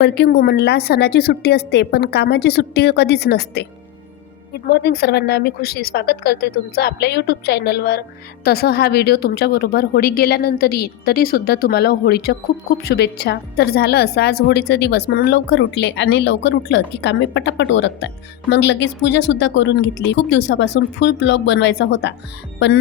Working वुमनला सणाची सुट्टी असते, पण कामाची सुट्टी कधीच नसते. गुड मॉर्निंग सर्वांना. मी खुशी स्वागत करते तुमचं आपल्या यूट्यूब चॅनलवर. तसं हा व्हिडिओ तुमच्याबरोबर होळी गेल्यानंतर येईल, तरीसुद्धा तुम्हाला होळीच्या खूप खूप शुभेच्छा. तर झालं असं, आज होळीचा दिवस म्हणून लवकर उठले आणि लवकर उठलं की कामे पटापट उरकतात. मग लगेच पूजासुद्धा करून घेतली. खूप दिवसापासून फुल ब्लॉग बनवायचा होता, पण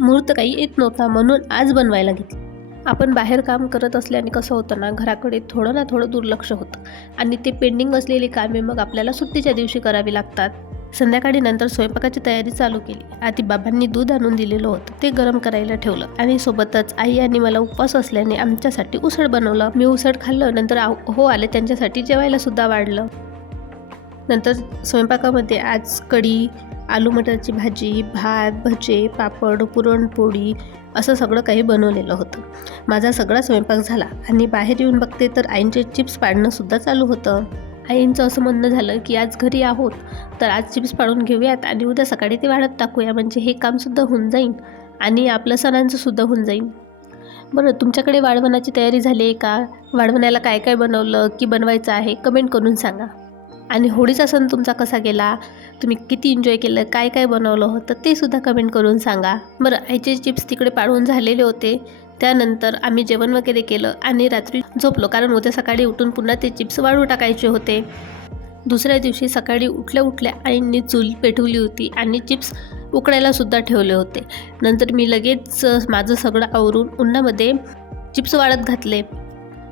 मुहूर्त काही येत नव्हता, म्हणून आज बनवायला घेतली. आपण बाहेर काम करत असल्याने कसं होतं ना, घराकडे थोडं ना थोडं दुर्लक्ष होतं आणि ते पेंडिंग असलेली कामे मग आपल्याला सुट्टीच्या दिवशी करावी लागतात. संध्याकाळी नंतर स्वयंपाकाची तयारी चालू केली. आधी बाबांनी दूध आणून दिलेलं होतं, ते गरम करायला ठेवलं आणि सोबतच आई आणि मला उपवास असल्याने आमच्यासाठी उसळ बनवलं. मी उसळ खाल्लं. नंतर हो आले त्यांच्यासाठी जेवायला सुद्धा वाढलं. नंतर स्वयंपाकामध्ये आज कढी, आलू मटरची भाजी, भात, भजे, पापड, पुरणपोळी असं सगळं काही बनवलेलं होतं. माझा सगळा स्वयंपाक झाला आणि बाहेर येऊन बघते तर आईंचे चिप्स पाडणंसुद्धा चालू होतं. आईंचं असं म्हणणं झालं की आज घरी आहोत तर आज चिप्स पाडून घेऊयात आणि उद्या सकाळी ते वाळत टाकूया, म्हणजे हे कामसुद्धा होऊन जाईल आणि आपलं सणांचंसुद्धा होऊन जाईल. बरं, तुमच्याकडे वाळवणाची तयारी झाली आहे का? वाळवणाला काय काय बनवलं की बनवायचं आहे, कमेंट करून सांगा. आणि होळीचा सण तुमचा कसा गेला, तुम्ही किती एन्जॉय केलं, काय काय बनवलं होतं ते सुद्धा कमेंट करून सांगा. बरं, आईचे चिप्स तिकडे पाडून झालेले होते. त्यानंतर आम्ही जेवण वगैरे केलं आणि रात्री झोपलो, कारण उद्या सकाळी उठून पुन्हा ते चिप्स वाळू टाकायचे होते. दुसऱ्या दिवशी सकाळी उठल्या उठल्या आईंनी चूल पेटवली होती आणि चिप्स उकडायला सुद्धा ठेवले होते. नंतर मी लगेच माझं सगळं आवरून उन्हामध्ये चिप्स वाळत घातले.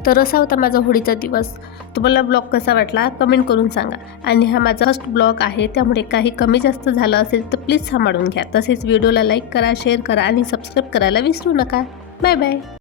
तर असा होता माझा होळीचा दिवस. तुम्हाला ब्लॉग कसा वाटला कमेंट करून सांगा. आणि हा माझा फर्स्ट ब्लॉग आहे, त्यामुळे काही कमी जास्त झालं असेल तर प्लीज सांभाळून घ्या. तसेच व्हिडिओला लाईक करा, शेअर करा आणि सबस्क्राईब करायला विसरू नका. Bye bye.